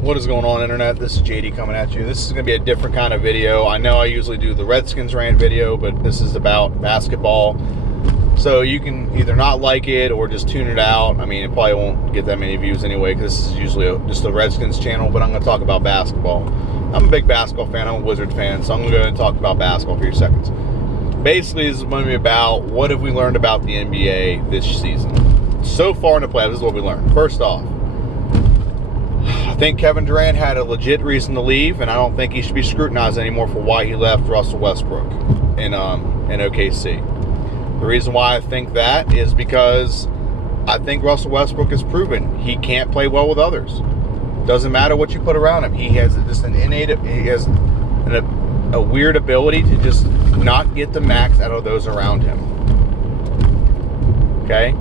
What is going on, internet? This is JD coming at you. This is going to be a different kind of video. I know I usually do the Redskins rant video, but this is about basketball. So you can either not like it or just tune it out. I mean, it probably won't get that many views anyway because this is usually just a Redskins channel, but I'm going to talk about basketball. I'm a big basketball fan. I'm a Wizard fan, so I'm going to go and talk about basketball for a few seconds. Basically, this is going to be about what have we learned about the NBA this season. So far in the playoffs, this is what we learned. First off, I think Kevin Durant had a legit reason to leave, and I don't think he should be scrutinized anymore for why he left Russell Westbrook in OKC. The reason why I think that is because I think Russell Westbrook has proven he can't play well with others. Doesn't matter what you put around him. He has just a weird ability to just not get the max out of those around him. Okay?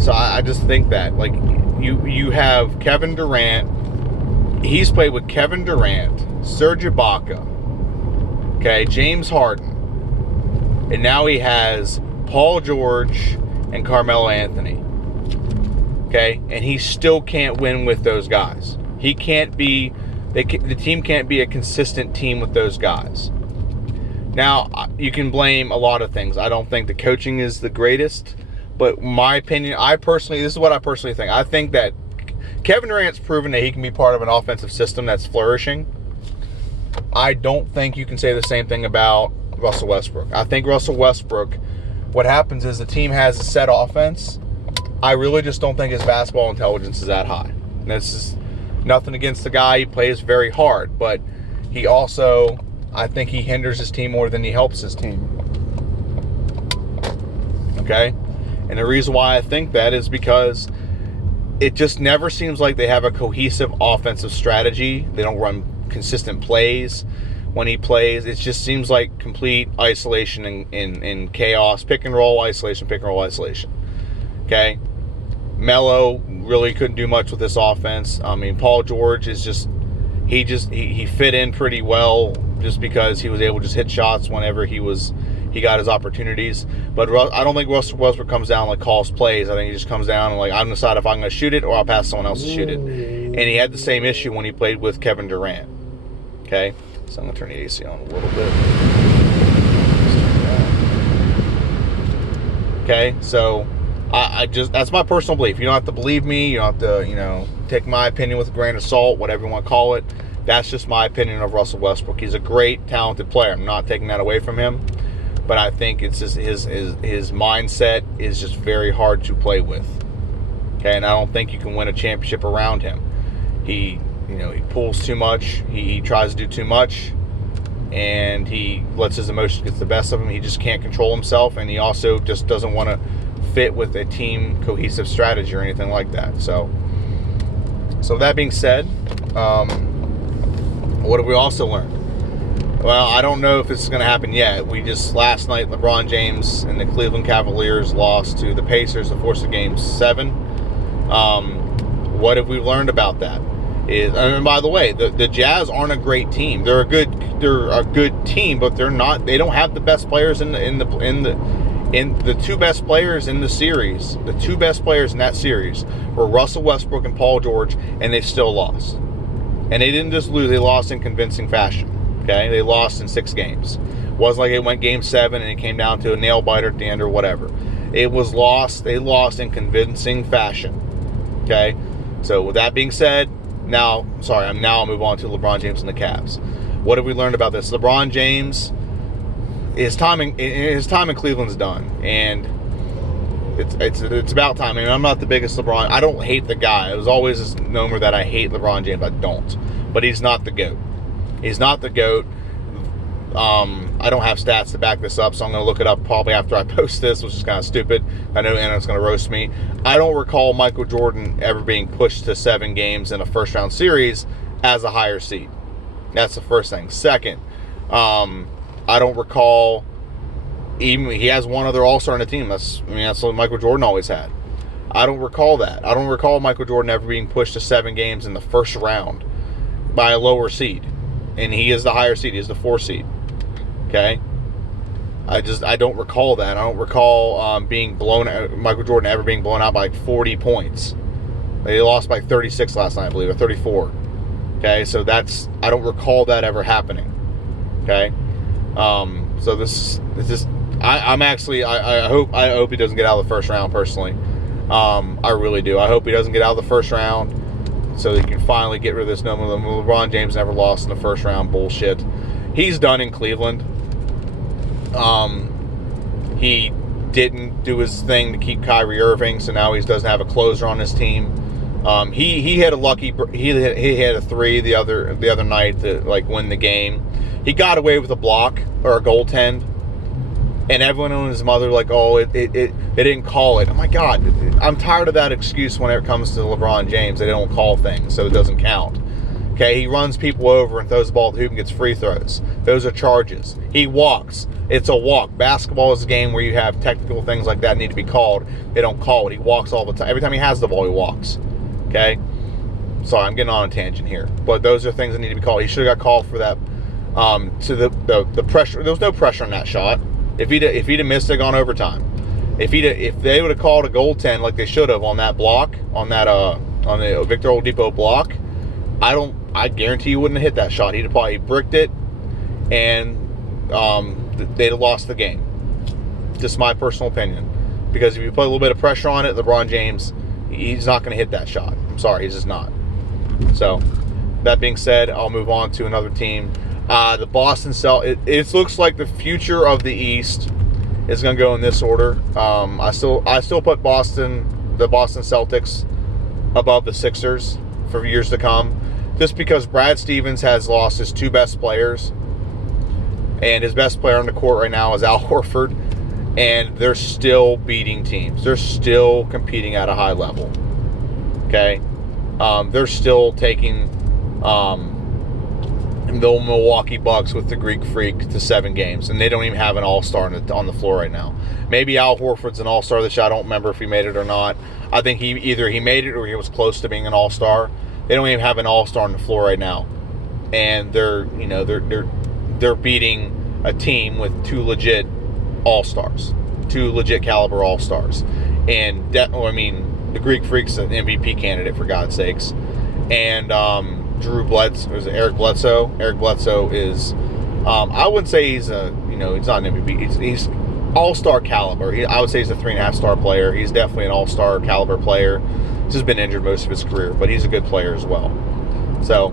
So I just think that, like, you have Kevin Durant. He's played with Kevin Durant, Serge Ibaka, okay, James Harden, and now he has Paul George and Carmelo Anthony. Okay, and he still can't win with those guys. He can't be. The team can't be a consistent team with those guys. Now, you can blame a lot of things. I don't think the coaching is the greatest. But my opinion, this is what I personally think. I think that Kevin Durant's proven that he can be part of an offensive system that's flourishing. I don't think you can say the same thing about Russell Westbrook. I think Russell Westbrook, what happens is the team has a set offense. I really just don't think his basketball intelligence is that high. And this is nothing against the guy. He plays very hard. But he also, I think he hinders his team more than he helps his team. Okay? And the reason why I think that is because it just never seems like they have a cohesive offensive strategy. They don't run consistent plays when he plays. It just seems like complete isolation and chaos. Pick and roll, isolation, pick and roll, isolation. Okay? Melo really couldn't do much with this offense. I mean, Paul George is he fit in pretty well just because he was able to just hit shots whenever he got his opportunities. But I don't think Russell Westbrook comes down and like calls plays. I think he just comes down and like, I'm going to decide if I'm going to shoot it or I'll pass someone else to shoot it. And he had the same issue when he played with Kevin Durant. Okay? So I'm going to turn the AC on a little bit. Okay? So I just, that's my personal belief. You don't have to believe me. You don't have to, take my opinion with a grain of salt, whatever you want to call it. That's just my opinion of Russell Westbrook. He's a great, talented player. I'm not taking that away from him. But I think it's just his mindset is just very hard to play with. Okay, and I don't think you can win a championship around him. He pulls too much. He tries to do too much, and he lets his emotions get the best of him. He just can't control himself, and he also just doesn't want to fit with a team cohesive strategy or anything like that. So that being said, what have we also learned? Well, I don't know if this is going to happen yet. Last night, LeBron James and the Cleveland Cavaliers lost to the Pacers to force a Game 7. What have we learned about that? And by the way, the Jazz aren't a great team. They're a good team, but they don't have the best players in the two best players in the series. The two best players in that series were Russell Westbrook and Paul George, and they still lost. And they didn't just lose; they lost in convincing fashion. Okay, they lost in 6 games. It wasn't like it went Game 7 and it came down to a nail biter at the end or whatever. It was lost. They lost in convincing fashion. Okay, so with that being said, I'll move on to LeBron James and the Cavs. What have we learned about this? LeBron James, his time in Cleveland's done, and it's about time. I mean, I'm not the biggest LeBron. I don't hate the guy. It was always known that I hate LeBron James. I don't, but he's not the GOAT. He's not the GOAT. I don't have stats to back this up, so I'm going to look it up probably after I post this, which is kind of stupid. I know Anna's going to roast me. I don't recall Michael Jordan ever being pushed to 7 games in a first-round series as a higher seed. That's the first thing. Second, I don't recall even he has one other All-Star on the team. That's what Michael Jordan always had. I don't recall that. I don't recall Michael Jordan ever being pushed to 7 games in the first round by a lower seed. And he is the higher seed. He is the 4 seed. Okay? I don't recall that. I don't recall Michael Jordan ever being blown out by like 40 points. They lost by 36 last night, I believe, or 34. Okay, so I don't recall that ever happening. Okay, so this is I hope he doesn't get out of the first round personally. I really do. I hope he doesn't get out of the first round, so they can finally get rid of this no LeBron James never lost in the first round bullshit. He's done in Cleveland. He didn't do his thing to keep Kyrie Irving, so now he doesn't have a closer on his team. He had a three the other night to like win the game. He got away with a block or a goaltend, and everyone and his mother like, oh, they didn't call it. Oh my God, I'm tired of that excuse whenever it comes to LeBron James. They don't call things, so it doesn't count. Okay, he runs people over and throws the ball at the hoop and gets free throws. Those are charges. He walks. It's a walk. Basketball is a game where you have technical things like that need to be called. They don't call it. He walks all the time. Every time he has the ball, he walks. Okay? Sorry, I'm getting on a tangent here. But those are things that need to be called. He should have got called for that. To the pressure. There was no pressure on that shot. If he'd have missed it, gone overtime. If they would have called a goaltend like they should have on that block, on the Victor Oladipo block, I guarantee you wouldn't have hit that shot. He'd have probably bricked it, and they'd have lost the game. Just my personal opinion. Because if you put a little bit of pressure on it, LeBron James, he's not going to hit that shot. I'm sorry, he's just not. So, that being said, I'll move on to another team. The Boston Celtics. It looks like the future of the East is going to go in this order. I still put the Boston Celtics above the Sixers for years to come, just because Brad Stevens has lost his two best players, and his best player on the court right now is Al Horford, and they're still beating teams. They're still competing at a high level. Okay, they're still taking the Milwaukee Bucks with the Greek Freak to 7 games, and they don't even have an all-star on the floor right now. Maybe Al Horford's an all-star this year. I don't remember if he made it or not. I think he made it or he was close to being an all-star. They don't even have an all-star on the floor right now, and they're beating a team with two legit all-stars, two legit caliber all-stars, and the Greek Freak's an MVP candidate for God's sakes, and Eric Bledsoe. Eric Bledsoe is, I wouldn't say he's he's not an MVP. He's all-star caliber. I would say he's a 3.5-star player. He's definitely an all-star caliber player. He's just been injured most of his career, but he's a good player as well. So,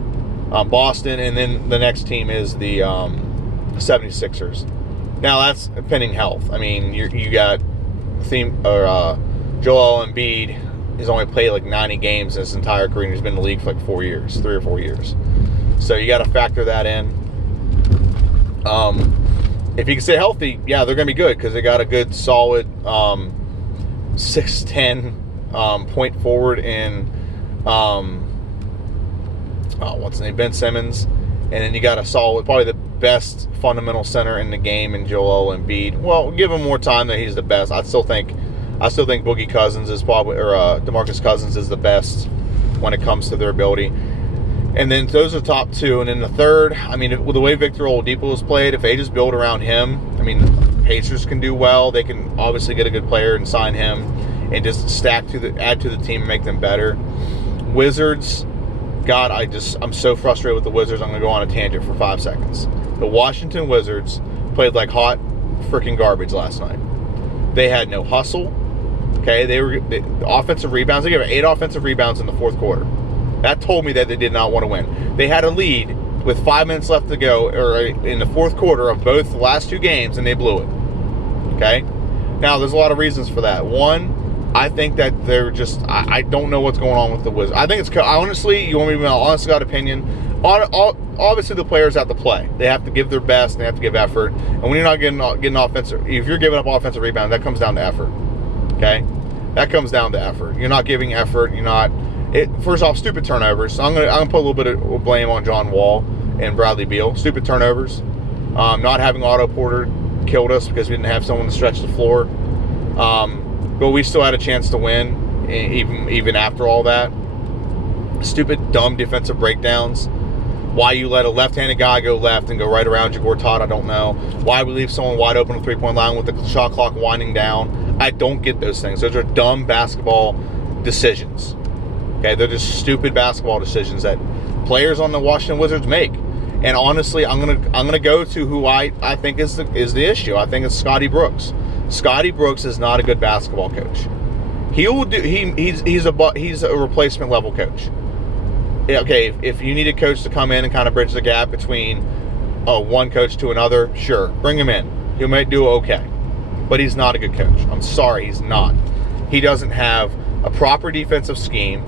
Boston, and then the next team is the 76ers. Now, that's pending health. I mean, you got Joel Embiid. He's only played like 90 games in his entire career, and he's been in the league for like 4 years, 3 or 4 years. So you got to factor that in. If he can stay healthy, yeah, they're going to be good because they got a good, solid 6'10" point forward in what's his name, Ben Simmons, and then you got a solid, probably the best fundamental center in the game in Joel Embiid. Well, give him more time that he's the best. I still think Boogie Cousins is probably, or DeMarcus Cousins is the best when it comes to their ability. And then those are the top two. And then the third, I mean, with the way Victor Oladipo has played, if they just build around him, I mean, the Pacers can do well. They can obviously get a good player and sign him and just add to the team and make them better. Wizards, God, I'm so frustrated with the Wizards. I'm going to go on a tangent for 5 seconds. The Washington Wizards played like hot freaking garbage last night. They had no hustle. Okay, the offensive rebounds. They gave 8 offensive rebounds in the fourth quarter. That told me that they did not want to win. They had a lead with 5 minutes left to go, or in the fourth quarter of both the last 2 games, and they blew it. Okay? Now, there's a lot of reasons for that. One, I think that they're just, I don't know what's going on with the Wizards. I think it's, honestly, you want me to be honest, God opinion, obviously the players have to play. They have to give their best, and they have to give effort. And when you're not getting offensive, if you're giving up offensive rebound, that comes down to effort. Okay? That comes down to effort. You're not giving effort. You're not. First off, stupid turnovers. So I'm gonna put a little bit of blame on John Wall and Bradley Beal. Stupid turnovers. Not having Otto Porter killed us because we didn't have someone to stretch the floor. But we still had a chance to win, even after all that. Stupid, dumb defensive breakdowns. Why you let a left-handed guy go left and go right around you, Gortat, I don't know. Why we leave someone wide open on the three-point line with the shot clock winding down. I don't get those things. Those are dumb basketball decisions. Okay, they're just stupid basketball decisions that players on the Washington Wizards make. And honestly, I'm gonna go to who I think is the issue. I think it's Scotty Brooks. Scotty Brooks is not a good basketball coach. He's a replacement level coach. Okay, if you need a coach to come in and kind of bridge the gap between one coach to another, sure, bring him in. He might do okay, but he's not a good coach. I'm sorry, he's not. He doesn't have a proper defensive scheme.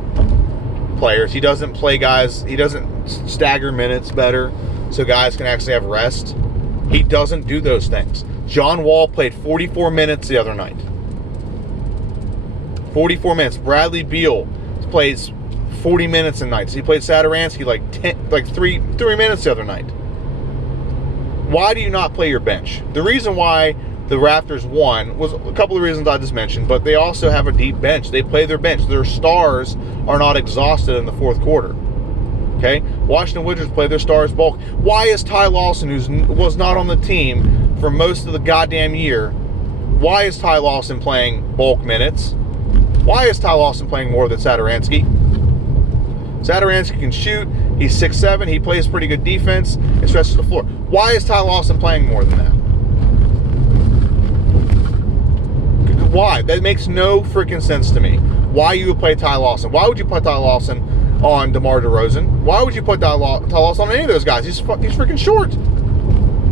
Players, he doesn't play guys. He doesn't stagger minutes better, so guys can actually have rest. He doesn't do those things. John Wall played 44 minutes the other night. 44 minutes. Bradley Beal plays 40 minutes a night. So he played Satoransky like 3 minutes the other night. Why do you not play your bench? The reason why the Raptors won was a couple of reasons I just mentioned, but they also have a deep bench. They play their bench. Their stars are not exhausted in the fourth quarter. Okay? Washington Wizards play their stars bulk. Why is Ty Lawson, who was not on the team for most of the goddamn year, why is Ty Lawson playing bulk minutes? Why is Ty Lawson playing more than Satoransky? Satoransky can shoot. He's 6'7". He plays pretty good defense and stretches the floor. Why is Ty Lawson playing more than that? Why? That makes no freaking sense to me. Why you would play Ty Lawson? Why would you put Ty Lawson on DeMar DeRozan? Why would you put Ty Lawson on any of those guys? He's freaking short.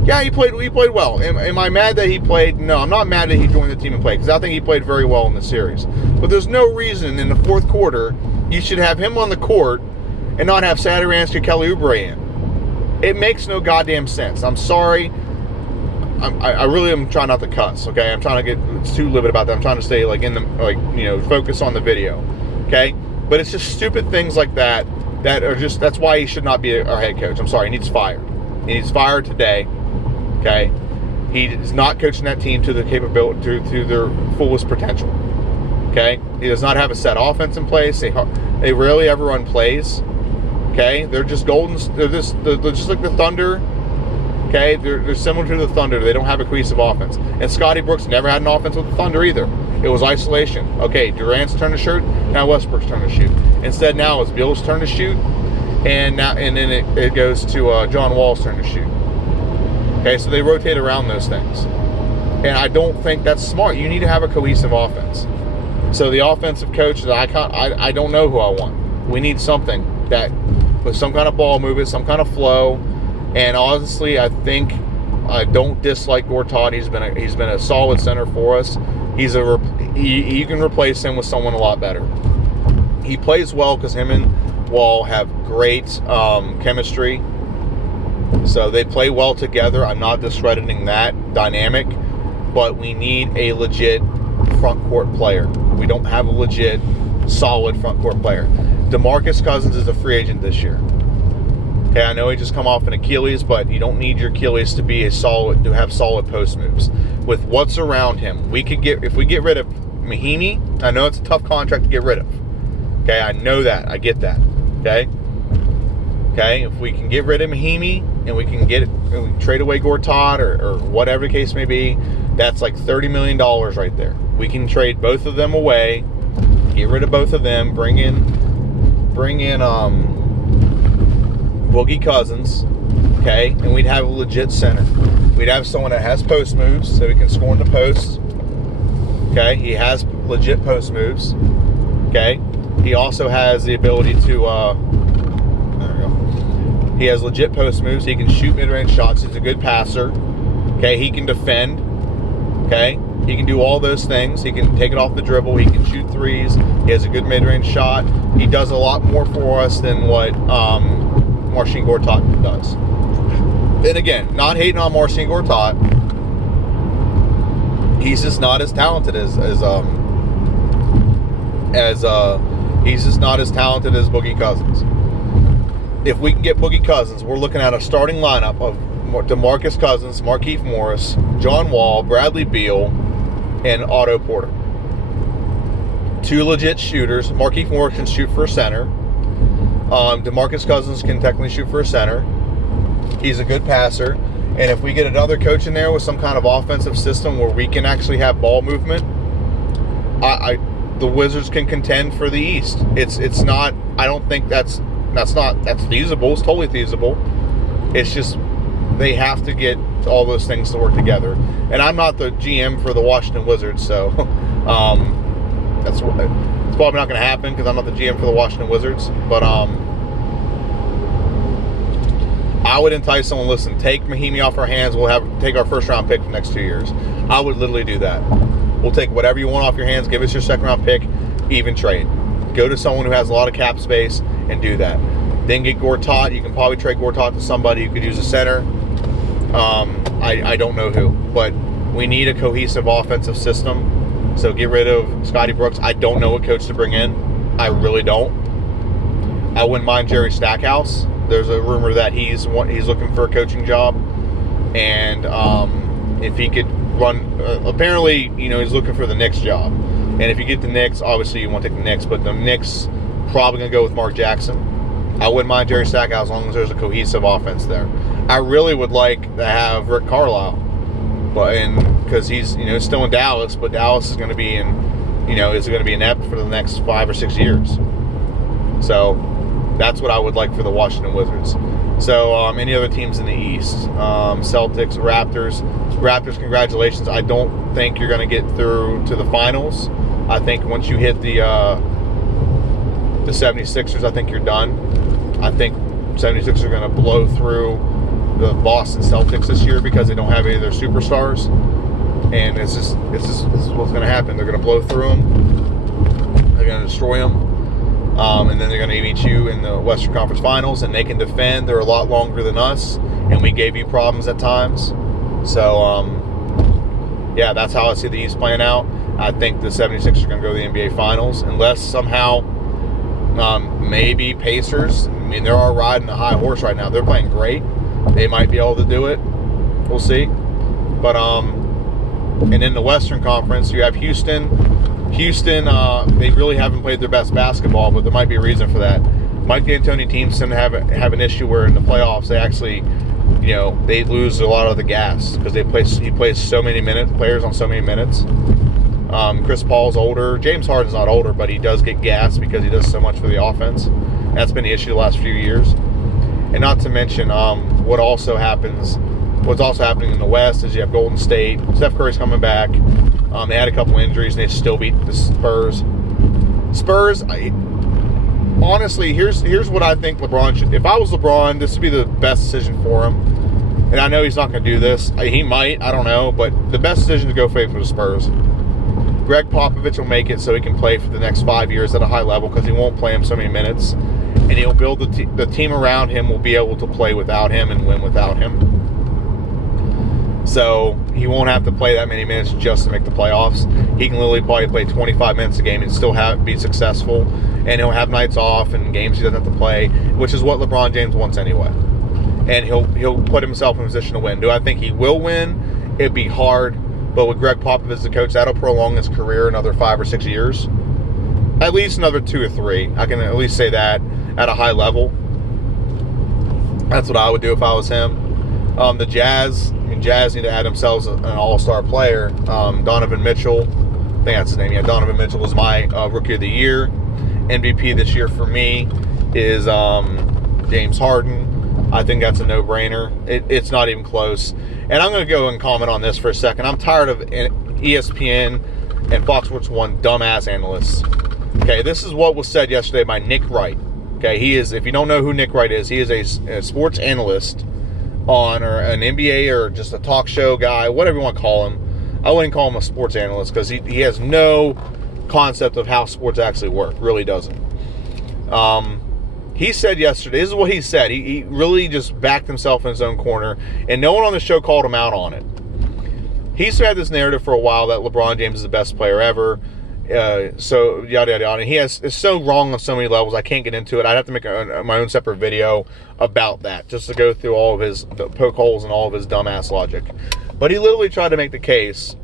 Yeah, he played well. Am I mad that he played? No, I'm not mad that he joined the team and played, because I think he played very well in the series. But there's no reason in the fourth quarter you should have him on the court and not have Satoransky or Kelly Oubre in. It makes no goddamn sense. I'm sorry. I really am trying not to cuss, okay? I'm trying to get too livid about that. I'm trying to stay focus on the video, okay? But it's just stupid things like that are just, that's why he should not be our head coach. I'm sorry, he needs fired. He needs fired today, okay? He is not coaching that team to the capability, to their fullest potential, okay? He does not have a set offense in place. They rarely ever run plays, okay? They're just they're just like the Thunder. Okay, they're similar to the Thunder. They don't have a cohesive offense. And Scotty Brooks never had an offense with the Thunder either. It was isolation. Okay, Durant's turn to shoot. Now Westbrook's turn to shoot. Instead, now it's Beal's turn to shoot, and then it goes to John Wall's turn to shoot. Okay, so they rotate around those things, and I don't think that's smart. You need to have a cohesive offense. So the offensive coach, I don't know who I want. We need something that with some kind of ball movement, some kind of flow. And honestly, I don't dislike Gortat. He's been a solid center for us. You can replace him with someone a lot better. He plays well because him and Wall have great chemistry. So they play well together. I'm not discrediting that dynamic, but we need a legit front court player. We don't have a legit, solid front court player. DeMarcus Cousins is a free agent this year. Okay, I know he just come off an Achilles, but you don't need your Achilles to have solid post moves. With what's around him, if we get rid of Mahinmi, I know it's a tough contract to get rid of. Okay, I know that. I get that. Okay, if we can get rid of Mahinmi and we can trade away Gortat or whatever the case may be, that's like $30 million right there. We can trade both of them away, get rid of both of them, bring in Boogie Cousins, okay, and we'd have a legit center. We'd have someone that has post moves, so he can score in the post. Okay, he has legit post moves. Okay, he also has the ability to. There we go. He has legit post moves. He can shoot mid-range shots. He's a good passer. Okay, he can defend. Okay, he can do all those things. He can take it off the dribble. He can shoot threes. He has a good mid-range shot. He does a lot more for us than what Marcin Gortat does. And again, not hating on Marcin Gortat, he's just not as talented he's just not as talented as Boogie Cousins. If we can get Boogie Cousins, we're looking at a starting lineup of DeMarcus Cousins, Markieff Morris, John Wall, Bradley Beal, and Otto Porter. Two legit shooters. Markieff Morris can shoot for a center. DeMarcus Cousins can technically shoot for a center. He's a good passer. And if we get another coach in there with some kind of offensive system where we can actually have ball movement, the Wizards can contend for the East. It's not. I don't think that's feasible. It's totally feasible. It's just they have to get all those things to work together. And I'm not the GM for the Washington Wizards, so it's probably not going to happen because I'm not the GM for the Washington Wizards. But I would entice someone, listen, take Mahinmi off our hands. We'll take our first round pick for the next 2 years. I would literally do that. We'll take whatever you want off your hands. Give us your second round pick, even trade. Go to someone who has a lot of cap space and do that. Then get Gortat. You can probably trade Gortat to somebody who could use a center. I don't know who, but we need a cohesive offensive system. So get rid of Scotty Brooks. I don't know what coach to bring in. I really don't. I wouldn't mind Jerry Stackhouse. There's a rumor that he's looking for a coaching job, and if he could run, apparently, he's looking for the Knicks job. And if you get the Knicks, obviously you want to take the Knicks, but the Knicks probably gonna go with Mark Jackson. I wouldn't mind Jerry Stackhouse as long as there's a cohesive offense there. I really would like to have Rick Carlisle, because he's still in Dallas, but Dallas is going to be is going to be inept for the next 5 or 6 years. So that's what I would like for the Washington Wizards. So any other teams in the East? Celtics, Raptors. Raptors, congratulations. I don't think you're going to get through to the finals. I think once you hit the 76ers, I think you're done. I think 76ers are going to blow through the Boston Celtics this year because they don't have any of their superstars. And this is what's going to happen. They're going to blow through them. They're going to destroy them. And then they're going to beat you in the Western Conference Finals, and they can defend. They're a lot longer than us, and we gave you problems at times. So, yeah, that's how I see the East playing out. I think the 76ers are going to go to the NBA Finals, unless somehow maybe Pacers. I mean, they're all riding a high horse right now. They're playing great. They might be able to do it. We'll see. But, and in the Western Conference, you have Houston. They really haven't played their best basketball, but there might be a reason for that. Mike D'Antoni teams tend to have an issue where in the playoffs they actually, they lose a lot of the gas because he plays so many minutes, players on so many minutes. Chris Paul's older. James Harden's not older, but he does get gas because he does so much for the offense. That's been the issue the last few years. And not to mention what's also happening in the West is you have Golden State. Steph Curry's coming back. They had a couple injuries, and they still beat the Spurs. Honestly, here's what I think LeBron should. If I was LeBron, this would be the best decision for him. And I know he's not going to do this. He might. I don't know. But the best decision to go for the Spurs. Greg Popovich will make it so he can play for the next 5 years at a high level because he won't play him so many minutes. And he'll build the team around him will be able to play without him and win without him. So he won't have to play that many minutes just to make the playoffs. He can literally probably play 25 minutes a game and still be successful. And he'll have nights off and games he doesn't have to play, which is what LeBron James wants anyway. And he'll put himself in a position to win. Do I think he will win? It'd be hard. But with Greg Popovich as the coach, that'll prolong his career another 5 or 6 years. At least another 2 or 3. I can at least say that at a high level. That's what I would do if I was him. The Jazz need to add themselves an all-star player. Donovan Mitchell, I think that's his name. Yeah, Donovan Mitchell was my Rookie of the Year. MVP this year for me is James Harden. I think that's a no-brainer. It's not even close. And I'm going to go and comment on this for a second. I'm tired of ESPN and Fox Sports 1 dumbass analysts. Okay, this is what was said yesterday by Nick Wright. Okay, he is, if you don't know who Nick Wright is, he is a sports analyst on or an NBA or just a talk show guy, whatever you want to call him. I wouldn't call him a sports analyst because he has no concept of how sports actually work. Really doesn't. He said yesterday, this is what he said. He really just backed himself in his own corner, and no one on the show called him out on it. He's had this narrative for a while that LeBron James is the best player ever. So yada yada yada. And it's so wrong on so many levels. I can't get into it. I'd have to make my own separate video about that, just to go through all of the poke holes and all of his dumbass logic. But he literally tried to make the case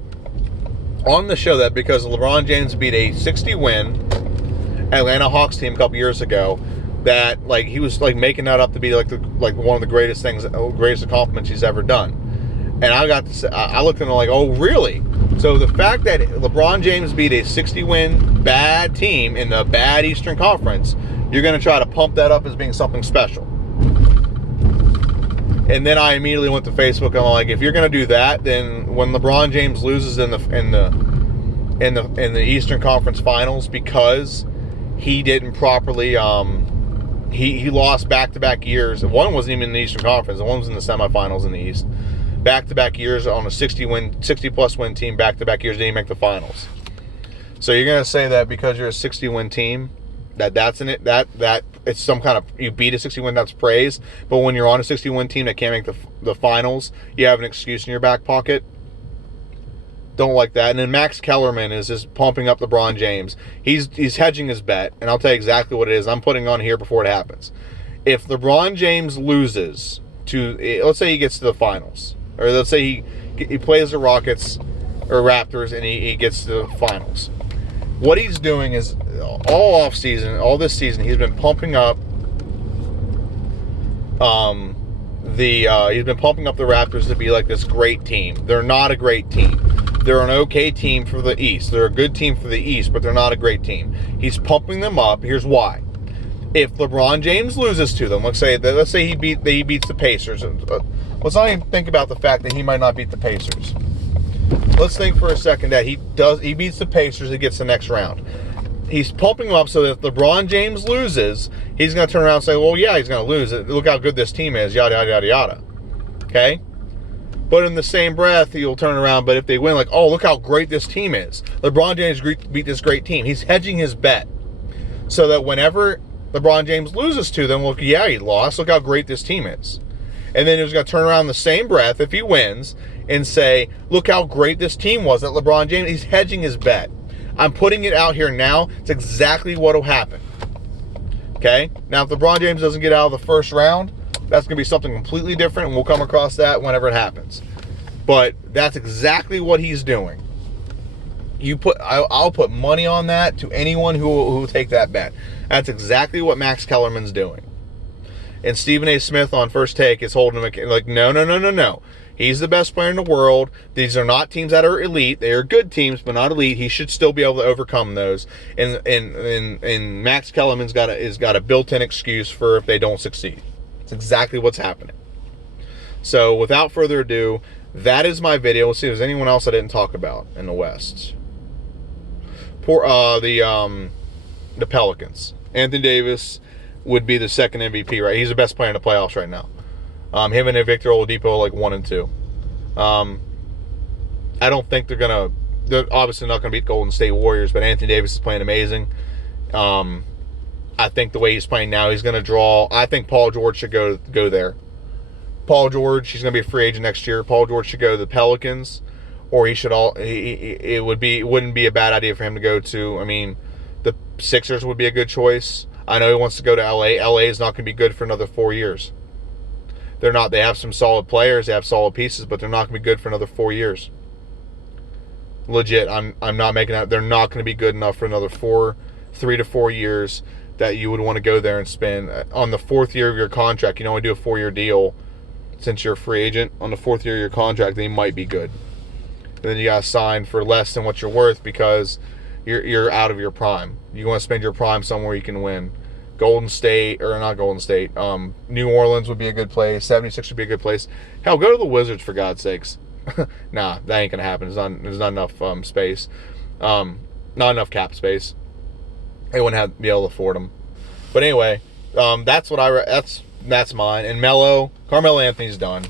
on the show that because LeBron James beat a 60-win Atlanta Hawks team a couple years ago, that he was making that up to be one of the greatest accomplishments he's ever done. And I looked at him like, oh really? So the fact that LeBron James beat a 60-win bad team in the bad Eastern Conference, you're going to try to pump that up as being something special. And then I immediately went to Facebook and I'm like, if you're going to do that, then when LeBron James loses in the Eastern Conference Finals because he didn't properly he lost back-to-back years. One wasn't even in the Eastern Conference. The one was in the semifinals in the East. Back-to-back years on a 60-plus win team. Back-to-back years didn't make the finals. So you're gonna say that because you're a 60-win team, that's in it. That it's some kind of, you beat a 60-win, that's praise. But when you're on a 60-win team that can't make the finals, you have an excuse in your back pocket. Don't like that. And then Max Kellerman is just pumping up LeBron James. He's hedging his bet, and I'll tell you exactly what it is. I'm putting on here before it happens. If LeBron James loses to, let's say he gets to the finals, or let's say he plays the Rockets or Raptors and he gets to the finals, what he's doing is all off season, all this season, he's been pumping up he's been pumping up the Raptors to be like this great team. They're not a great team. They're an okay team for the East. They're a good team for the East, but they're not a great team. He's pumping them up. Here's why. If LeBron James loses to them, let's say he beats the Pacers. Let's not even think about the fact that he might not beat the Pacers. Let's think for a second that he beats the Pacers, he gets the next round. He's pumping them up so that if LeBron James loses, he's going to turn around and say, well, yeah, he's going to lose. Look how good this team is, yada, yada, yada, yada. Okay? But in the same breath, he'll turn around, but if they win, like, oh, look how great this team is. LeBron James beat this great team. He's hedging his bet so that whenever LeBron James loses to them, look, yeah, he lost. Look how great this team is. And then he's going to turn around in the same breath if he wins and say, look how great this team was that LeBron James. He's hedging his bet. I'm putting it out here now. It's exactly what will happen. Okay? Now, if LeBron James doesn't get out of the first round, that's going to be something completely different, and we'll come across that whenever it happens. But that's exactly what he's doing. I'll put money on that to anyone who will take that bet. That's exactly what Max Kellerman's doing. And Stephen A. Smith on First Take is holding him like, no. He's the best player in the world. These are not teams that are elite. They are good teams, but not elite. He should still be able to overcome those. And Max Kellerman's got a built-in excuse for if they don't succeed. It's exactly what's happening. So without further ado, that is my video. Let's see if there's anyone else I didn't talk about in the West. The Pelicans. Anthony Davis would be the second MVP, right? He's the best player in the playoffs right now. Him and Victor Oladipo like 1 and 2. I don't think they're obviously not gonna beat Golden State Warriors, but Anthony Davis is playing amazing. I think the way he's playing now, he's gonna draw. I think Paul George should go there. Paul George, he's gonna be a free agent next year. Paul George should go to the Pelicans, or it wouldn't be a bad idea for him to go to. I mean, the Sixers would be a good choice. I know he wants to go to LA. LA is not gonna be good for another 4 years. They're not. They have some solid players. They have solid pieces, but they're not going to be good for another 4 years. Legit, I'm not making that. They're not going to be good enough for another 3 to 4 years that you would want to go there and spend. On the 4th year of your contract, you can only do a 4-year deal since you're a free agent. On the 4th year of your contract, they might be good. And then you got to sign for less than what you're worth because you're out of your prime. You want to spend your prime somewhere you can win. Golden State, or not Golden State, New Orleans would be a good place. 76 would be a good place. Hell, go to the Wizards for God's sakes. Nah, that ain't gonna happen. There's not enough space, not enough cap space. They wouldn't be able to afford them. But anyway, that's mine. And Carmelo Anthony's done.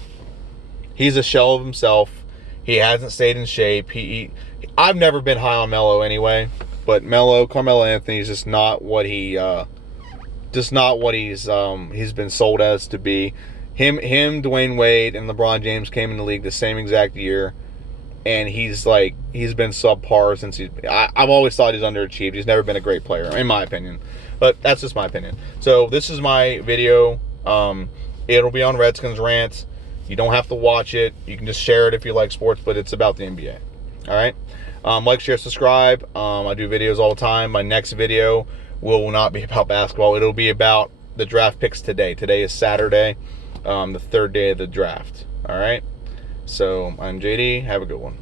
He's a shell of himself. He hasn't stayed in shape. I've never been high on Melo anyway, but Carmelo Anthony's just not what he's been sold as to be. Him, Dwayne Wade, and LeBron James came in the league the same exact year, and he's been subpar since I've always thought he's underachieved. He's never been a great player, in my opinion. But that's just my opinion. So this is my video. It'll be on Redskins Rant. You don't have to watch it. You can just share it if you like sports, but it's about the NBA. All right? Like, share, subscribe. I do videos all the time. My next video will not be about basketball. It'll be about the draft picks today. Today is Saturday, the 3rd day of the draft. All right? So I'm JD. Have a good one.